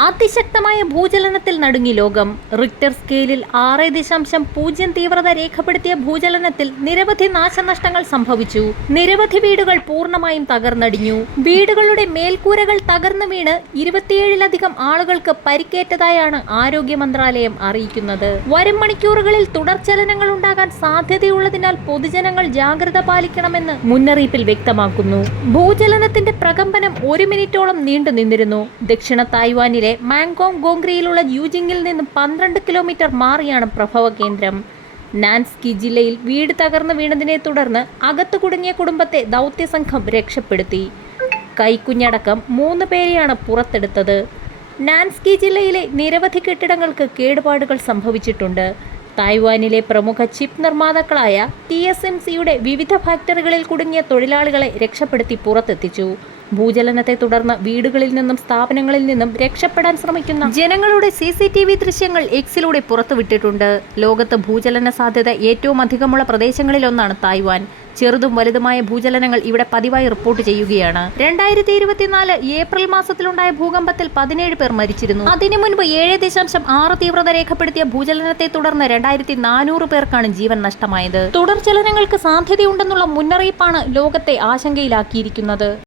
അതിശക്തമായ ഭൂചലനത്തിൽ നടുങ്ങി ലോകം. റിക്ടർ സ്കെയിലിൽ ആറ് ദശാംശം പൂജ്യം തീവ്രത രേഖപ്പെടുത്തിയ ഭൂചലനത്തിൽ നിരവധി നാശനഷ്ടങ്ങൾ സംഭവിച്ചു. നിരവധി വീടുകൾ പൂർണമായും തകർന്നടിഞ്ഞു. വീടുകളുടെ മേൽക്കൂരകൾ തകർന്നു വീണ് ഇരുപത്തിയേഴിലധികം ആളുകൾക്ക് പരിക്കേറ്റതായാണ് ആരോഗ്യ മന്ത്രാലയം അറിയിക്കുന്നത്. വരും മണിക്കൂറുകളിൽ തുടർചലനങ്ങൾ ഉണ്ടാകാൻ സാധ്യതയുള്ളതിനാൽ പൊതുജനങ്ങൾ ജാഗ്രത പാലിക്കണമെന്ന് മുന്നറിയിപ്പിൽ വ്യക്തമാക്കുന്നു. ഭൂചലനത്തിന്റെ പ്രകമ്പനം ഒരു മിനിറ്റോളം നീണ്ടു നിന്നിരുന്നു. ദക്ഷിണ തായ്വാനിലെ മാങ്കോങ് ഗോങ്ക്രിയിലുള്ള യൂജിങ്ങിൽ നിന്ന് പന്ത്രണ്ട് കിലോമീറ്റർ മാറിയാണ് പ്രഭവ കേന്ദ്രം. നാൻസ്കി ജില്ലയിൽ വീട് തകർന്നു വീണതിനെ തുടർന്ന് അകത്തു കുടുങ്ങിയ കുടുംബത്തെ ദൗത്യസംഘം രക്ഷപ്പെടുത്തി. കൈക്കുഞ്ഞടക്കം മൂന്ന് പേരെയാണ് പുറത്തെടുത്തത്. നാൻസ്കി ജില്ലയിലെ നിരവധി കെട്ടിടങ്ങൾക്ക് കേടുപാടുകൾ സംഭവിച്ചിട്ടുണ്ട്. തായ്വാനിലെ പ്രമുഖ ചിപ്പ് നിർമ്മാതാക്കളായ ടി എസ് എം സിയുടെ വിവിധ ഫാക്ടറികളിൽ കുടുങ്ങിയ തൊഴിലാളികളെ രക്ഷപ്പെടുത്തി പുറത്തെത്തിച്ചു. ഭൂചലനത്തെ തുടർന്ന് വീടുകളിൽ നിന്നും സ്ഥാപനങ്ങളിൽ നിന്നും രക്ഷപ്പെടാൻ ശ്രമിക്കുന്ന ജനങ്ങളുടെ സി സി ടി വി ദൃശ്യങ്ങൾ എക്സിലൂടെ പുറത്തുവിട്ടിട്ടുണ്ട്. ലോകത്ത് ഭൂചലന സാധ്യത ഏറ്റവും അധികമുള്ള പ്രദേശങ്ങളിലൊന്നാണ് തായ്വാൻ. ചെറുതും വലുതുമായ ഭൂചലനങ്ങൾ ഇവിടെ പതിവായി റിപ്പോർട്ട് ചെയ്യുകയാണ്. രണ്ടായിരത്തി ഇരുപത്തിനാല് ഏപ്രിൽ മാസത്തിലുണ്ടായ ഭൂകമ്പത്തിൽ പതിനേഴ് പേർ മരിച്ചിരുന്നു. അതിനു മുൻപ് ഏഴ് ദശാംശം ആറ് തീവ്രത രേഖപ്പെടുത്തിയ ഭൂചലനത്തെ തുടർന്ന് രണ്ടായിരത്തി നാനൂറ് പേർക്കാണ് ജീവൻ നഷ്ടമായത്. തുടർചലനങ്ങൾക്ക് സാധ്യതയുണ്ടെന്നുള്ള മുന്നറിയിപ്പാണ് ലോകത്തെ ആശങ്കയിലാക്കിയിരിക്കുന്നത്.